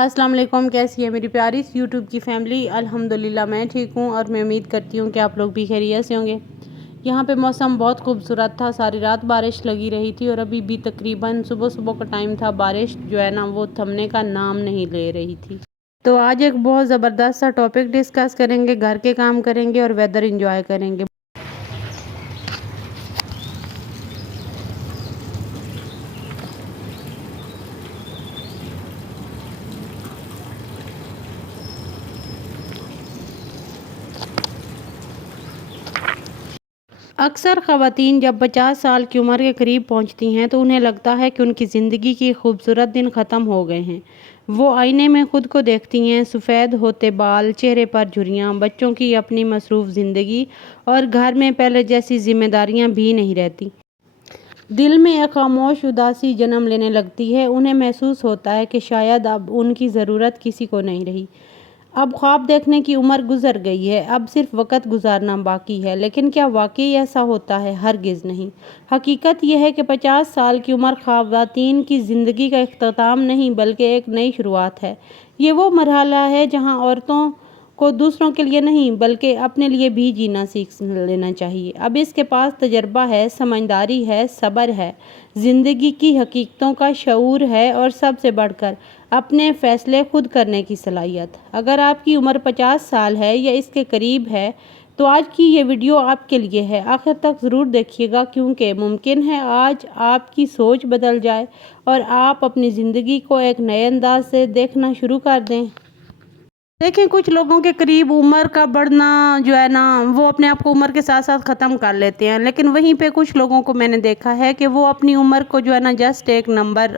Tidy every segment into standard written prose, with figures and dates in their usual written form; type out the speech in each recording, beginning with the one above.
السلام علیکم، کیسی ہے میری پیاری یوٹیوب کی فیملی؟ الحمدللہ میں ٹھیک ہوں اور میں امید کرتی ہوں کہ آپ لوگ بھی خیریت سے ہوں گے۔ یہاں پہ موسم بہت خوبصورت تھا، ساری رات بارش لگی رہی تھی اور ابھی بھی تقریباً صبح کا ٹائم تھا، بارش جو ہے نا وہ تھمنے کا نام نہیں لے رہی تھی۔ تو آج ایک بہت زبردست سا ٹاپک ڈسکس کریں گے، گھر کے کام کریں گے اور ویدر انجوائے کریں گے۔ اکثر خواتین جب 50 سال کی عمر کے قریب پہنچتی ہیں تو انہیں لگتا ہے کہ ان کی زندگی کی خوبصورت دن ختم ہو گئے ہیں۔ وہ آئینے میں خود کو دیکھتی ہیں، سفید ہوتے بال، چہرے پر جھریاں، بچوں کی اپنی مصروف زندگی اور گھر میں پہلے جیسی ذمہ داریاں بھی نہیں رہتی۔ دل میں ایک خاموش اداسی جنم لینے لگتی ہے، انہیں محسوس ہوتا ہے کہ شاید اب ان کی ضرورت کسی کو نہیں رہی۔ اب خواب دیکھنے کی عمر گزر گئی ہے، اب صرف وقت گزارنا باقی ہے۔ لیکن کیا واقعی ایسا ہوتا ہے؟ ہرگز نہیں۔ حقیقت یہ ہے کہ 50 سال کی عمر خواتین کی زندگی کا اختتام نہیں بلکہ ایک نئی شروعات ہے۔ یہ وہ مرحلہ ہے جہاں عورتوں کو دوسروں کے لیے نہیں بلکہ اپنے لیے بھی جینا سیکھ لینا چاہیے۔ اب اس کے پاس تجربہ ہے، سمجھداری ہے، صبر ہے، زندگی کی حقیقتوں کا شعور ہے اور سب سے بڑھ کر اپنے فیصلے خود کرنے کی صلاحیت۔ اگر آپ کی عمر 50 سال ہے یا اس کے قریب ہے تو آج کی یہ ویڈیو آپ کے لیے ہے۔ آخر تک ضرور دیکھیے گا کیونکہ ممکن ہے آج آپ کی سوچ بدل جائے اور آپ اپنی زندگی کو ایک نئے انداز سے دیکھنا شروع کر دیں۔ دیکھیں، کچھ لوگوں کے قریب عمر کا بڑھنا جو ہے نا وہ اپنے آپ کو عمر کے ساتھ ساتھ ختم کر لیتے ہیں، لیکن وہیں پہ کچھ لوگوں کو میں نے دیکھا ہے کہ وہ اپنی عمر کو جو ہے نا جسٹ ایک نمبر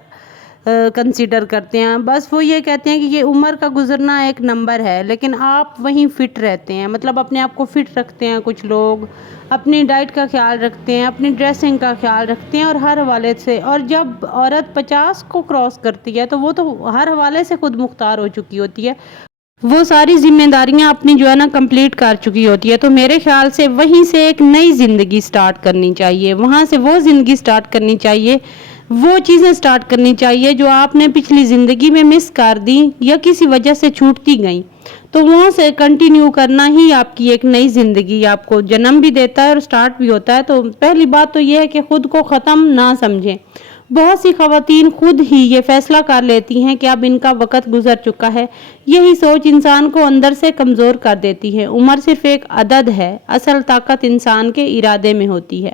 کنسیڈر کرتے ہیں۔ بس وہ یہ کہتے ہیں کہ یہ عمر کا گزرنا ایک نمبر ہے، لیکن آپ وہیں فٹ رہتے ہیں، مطلب اپنے آپ کو فٹ رکھتے ہیں۔ کچھ لوگ اپنی ڈائٹ کا خیال رکھتے ہیں، اپنی ڈریسنگ کا خیال رکھتے ہیں اور ہر حوالے سے، اور جب عورت 50 کو کراس کرتی ہے تو وہ تو ہر حوالے سے خود مختار ہو چکی ہوتی ہے، وہ ساری ذمہ داریاں اپنی جو ہے نا کمپلیٹ کر چکی ہوتی ہے۔ تو میرے خیال سے وہیں سے ایک نئی زندگی سٹارٹ کرنی چاہیے، وہاں سے وہ زندگی سٹارٹ کرنی چاہیے، وہ چیزیں سٹارٹ کرنی چاہیے جو آپ نے پچھلی زندگی میں مس کر دی یا کسی وجہ سے چھوٹتی گئیں، تو وہاں سے کنٹینیو کرنا ہی آپ کی ایک نئی زندگی آپ کو جنم بھی دیتا ہے اور سٹارٹ بھی ہوتا ہے۔ تو پہلی بات تو یہ ہے کہ خود کو ختم نہ سمجھیں۔ بہت سی خواتین خود ہی یہ فیصلہ کر لیتی ہیں کہ اب ان کا وقت گزر چکا ہے۔ یہی سوچ انسان کو اندر سے کمزور کر دیتی ہے۔ عمر صرف ایک عدد ہے، اصل طاقت انسان کے ارادے میں ہوتی ہے۔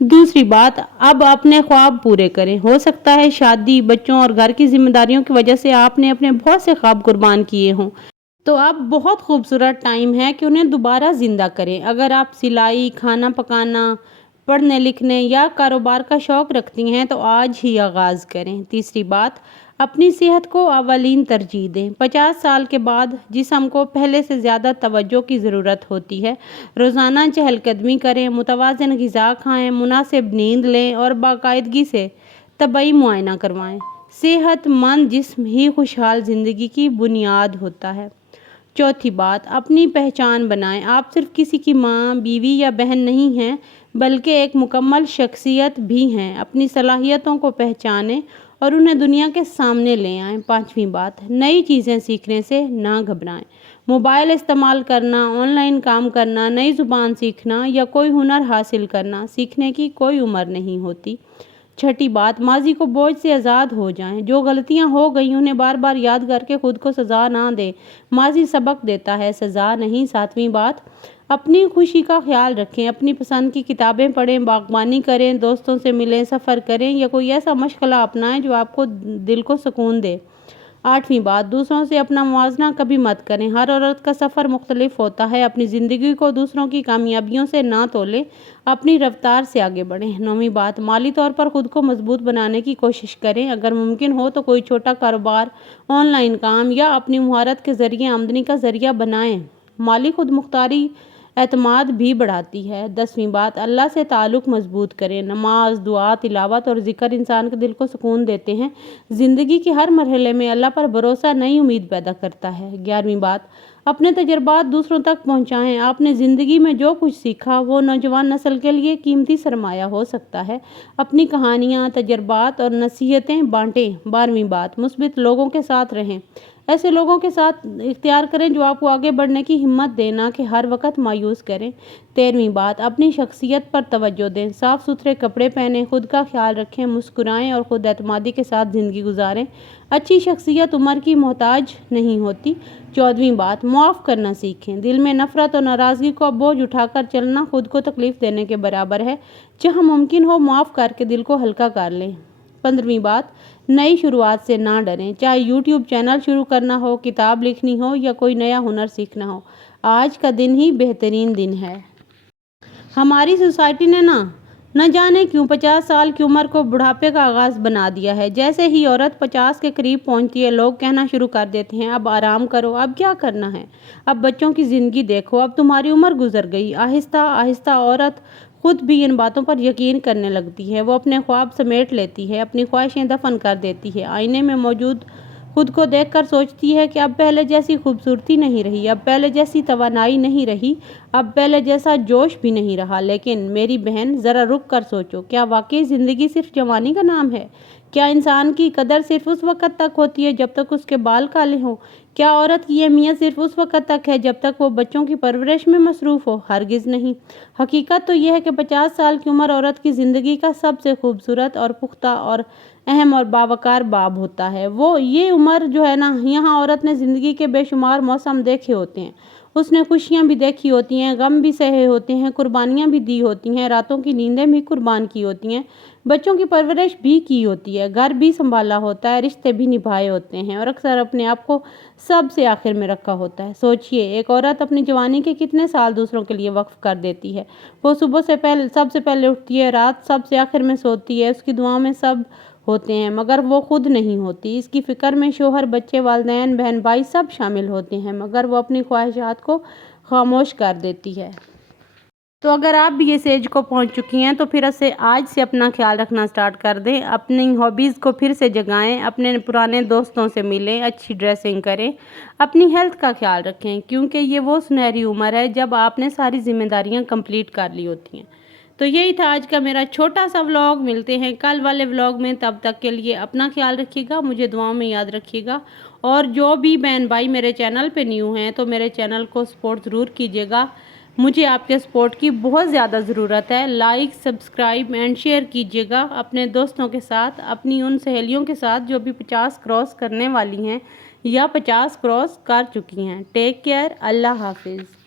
دوسری بات، اب اپنے خواب پورے کریں۔ ہو سکتا ہے شادی، بچوں اور گھر کی ذمہ داریوں کی وجہ سے آپ نے اپنے بہت سے خواب قربان کیے ہوں، تو اب بہت خوبصورت ٹائم ہے کہ انہیں دوبارہ زندہ کریں۔ اگر آپ سلائی، کھانا پکانا، پڑھنے لکھنے یا کاروبار کا شوق رکھتی ہیں تو آج ہی آغاز کریں۔ تیسری بات، اپنی صحت کو اولین ترجیح دیں۔ 50 سال کے بعد جسم کو پہلے سے زیادہ توجہ کی ضرورت ہوتی ہے۔ روزانہ چہل قدمی کریں، متوازن غذا کھائیں، مناسب نیند لیں اور باقاعدگی سے طبی معائنہ کروائیں۔ صحت مند جسم ہی خوشحال زندگی کی بنیاد ہوتا ہے۔ چوتھی بات، اپنی پہچان بنائیں۔ آپ صرف کسی کی ماں، بیوی یا بہن نہیں ہیں بلکہ ایک مکمل شخصیت بھی ہیں۔ اپنی صلاحیتوں کو پہچانیں اور انہیں دنیا کے سامنے لے آئیں۔ پانچویں بات، نئی چیزیں سیکھنے سے نہ گھبرائیں۔ موبائل استعمال کرنا، آن لائن کام کرنا، نئی زبان سیکھنا یا کوئی ہنر حاصل کرنا، سیکھنے کی کوئی عمر نہیں ہوتی۔ چھٹی بات، ماضی کو بوجھ سے آزاد ہو جائیں۔ جو غلطیاں ہو گئی انہیں بار بار یاد کر کے خود کو سزا نہ دیں، ماضی سبق دیتا ہے، سزا نہیں۔ ساتویں بات، اپنی خوشی کا خیال رکھیں۔ اپنی پسند کی کتابیں پڑھیں، باغبانی کریں، دوستوں سے ملیں، سفر کریں یا کوئی ایسا مشغلہ اپنائیں جو آپ کو دل کو سکون دے۔ آٹھویں بات، دوسروں سے اپنا موازنہ کبھی مت کریں۔ ہر عورت کا سفر مختلف ہوتا ہے، اپنی زندگی کو دوسروں کی کامیابیوں سے نہ تولیں، اپنی رفتار سے آگے بڑھیں۔ نویں بات، مالی طور پر خود کو مضبوط بنانے کی کوشش کریں۔ اگر ممکن ہو تو کوئی چھوٹا کاروبار، آن لائن کام یا اپنی مہارت کے ذریعے آمدنی کا ذریعہ بنائیں۔ مالی خود مختاری اعتماد بھی بڑھاتی ہے۔ 10ویں بات، اللہ سے تعلق مضبوط کریں۔ نماز، دعا، تلاوت اور ذکر انسان کے دل کو سکون دیتے ہیں۔ زندگی کے ہر مرحلے میں اللہ پر بھروسہ نئی امید پیدا کرتا ہے۔ 11ویں بات، اپنے تجربات دوسروں تک پہنچائیں۔ آپ نے زندگی میں جو کچھ سیکھا وہ نوجوان نسل کے لیے قیمتی سرمایہ ہو سکتا ہے۔ اپنی کہانیاں، تجربات اور نصیحتیں بانٹیں۔ 12ویں بات، مثبت لوگوں کے ساتھ رہیں۔ ایسے لوگوں کے ساتھ اختیار کریں جو آپ کو آگے بڑھنے کی ہمت دیں، نہ کہ ہر وقت مایوس کریں۔ 13ویں بات، اپنی شخصیت پر توجہ دیں۔ صاف ستھرے کپڑے پہنیں، خود کا خیال رکھیں، مسکرائیں اور خود اعتمادی کے ساتھ زندگی گزاریں۔ اچھی شخصیت عمر کی محتاج نہیں ہوتی۔ 14ویں بات، معاف کرنا سیکھیں۔ دل میں نفرت اور ناراضگی کو بوجھ اٹھا کر چلنا خود کو تکلیف دینے کے برابر ہے۔ جہاں ممکن ہو معاف کر کے دل کو ہلکا کر لیں۔ 15ویں بات، نئی شروعات سے نہ ڈریں۔ چاہے یوٹیوب چینل شروع کرنا ہو، کتاب لکھنی ہو یا کوئی نیا ہنر سیکھنا ہو، آج کا دن ہی بہترین دن ہے۔ ہماری سوسائٹی نے نہ جانے کیوں 50 سال کی عمر کو بڑھاپے کا آغاز بنا دیا ہے۔ جیسے ہی عورت 50 کے قریب پہنچتی ہے، لوگ کہنا شروع کر دیتے ہیں، اب آرام کرو، اب کیا کرنا ہے، اب بچوں کی زندگی دیکھو، اب تمہاری عمر گزر گئی۔ آہستہ آہستہ عورت خود بھی ان باتوں پر یقین کرنے لگتی ہے۔ وہ اپنے خواب سمیٹ لیتی ہے، اپنی خواہشیں دفن کر دیتی ہے، آئینے میں موجود خود کو دیکھ کر سوچتی ہے کہ اب پہلے جیسی خوبصورتی نہیں رہی، اب پہلے جیسی توانائی نہیں رہی، اب پہلے جیسا جوش بھی نہیں رہا۔ لیکن میری بہن، ذرا رک کر سوچو، کیا واقعی زندگی صرف جوانی کا نام ہے؟ کیا انسان کی قدر صرف اس وقت تک ہوتی ہے جب تک اس کے بال کالے ہوں؟ کیا عورت کی اہمیت صرف اس وقت تک ہے جب تک وہ بچوں کی پرورش میں مصروف ہو؟ ہرگز نہیں۔ حقیقت تو یہ ہے کہ 50 سال کی عمر عورت کی زندگی کا سب سے خوبصورت اور پختہ اور اہم اور باوقار باب ہوتا ہے۔ یہ عمر جو ہے یہاں عورت نے زندگی کے بے شمار موسم دیکھے ہوتے ہیں۔ اس نے خوشیاں بھی دیکھی ہوتی ہیں، غم بھی سہے ہوتے ہیں، قربانیاں بھی دی ہوتی ہیں، راتوں کی نیندیں بھی قربان کی ہوتی ہیں، بچوں کی پرورش بھی کی ہوتی ہے، گھر بھی سنبھالا ہوتا ہے، رشتے بھی نبھائے ہوتے ہیں اور اکثر اپنے آپ کو سب سے آخر میں رکھا ہوتا ہے۔ سوچئے، ایک عورت اپنی جوانی کے کتنے سال دوسروں کے لیے وقف کر دیتی ہے۔ وہ صبح سب سے پہلے اٹھتی ہے، رات سب سے آخر میں سوتی ہے، اس کی دعاؤں میں سب ہوتے ہیں مگر وہ خود نہیں ہوتی۔ اس کی فکر میں شوہر، بچے، والدین، بہن بھائی سب شامل ہوتے ہیں مگر وہ اپنی خواہشات کو خاموش کر دیتی ہے۔ تو اگر آپ بھی اس ایج کو پہنچ چکی ہیں تو پھر آج سے اپنا خیال رکھنا سٹارٹ کر دیں، اپنی ہابیز کو پھر سے جگائیں، اپنے پرانے دوستوں سے ملیں، اچھی ڈریسنگ کریں، اپنی ہیلتھ کا خیال رکھیں کیونکہ یہ وہ سنہری عمر ہے جب آپ نے ساری ذمہ داریاں کمپلیٹ کر لی ہوتی ہیں۔ تو یہی تھا آج کا میرا چھوٹا سا ولاگ۔ ملتے ہیں کل والے ولاگ میں، تب تک کے لیے اپنا خیال رکھیے گا، مجھے دعاؤں میں یاد رکھیے گا، اور جو بھی بہن بھائی میرے چینل پہ نیو ہیں تو میرے چینل کو سپورٹ ضرور کیجیے گا، مجھے آپ کے سپورٹ کی بہت زیادہ ضرورت ہے۔ لائک، سبسکرائب اینڈ شیئر کیجیے گا اپنے دوستوں کے ساتھ، اپنی ان سہیلیوں کے ساتھ جو بھی 50 کراس کرنے والی ہیں یا 50 کراس کر چکی ہیں۔ ٹیک کیئر، اللہ حافظ۔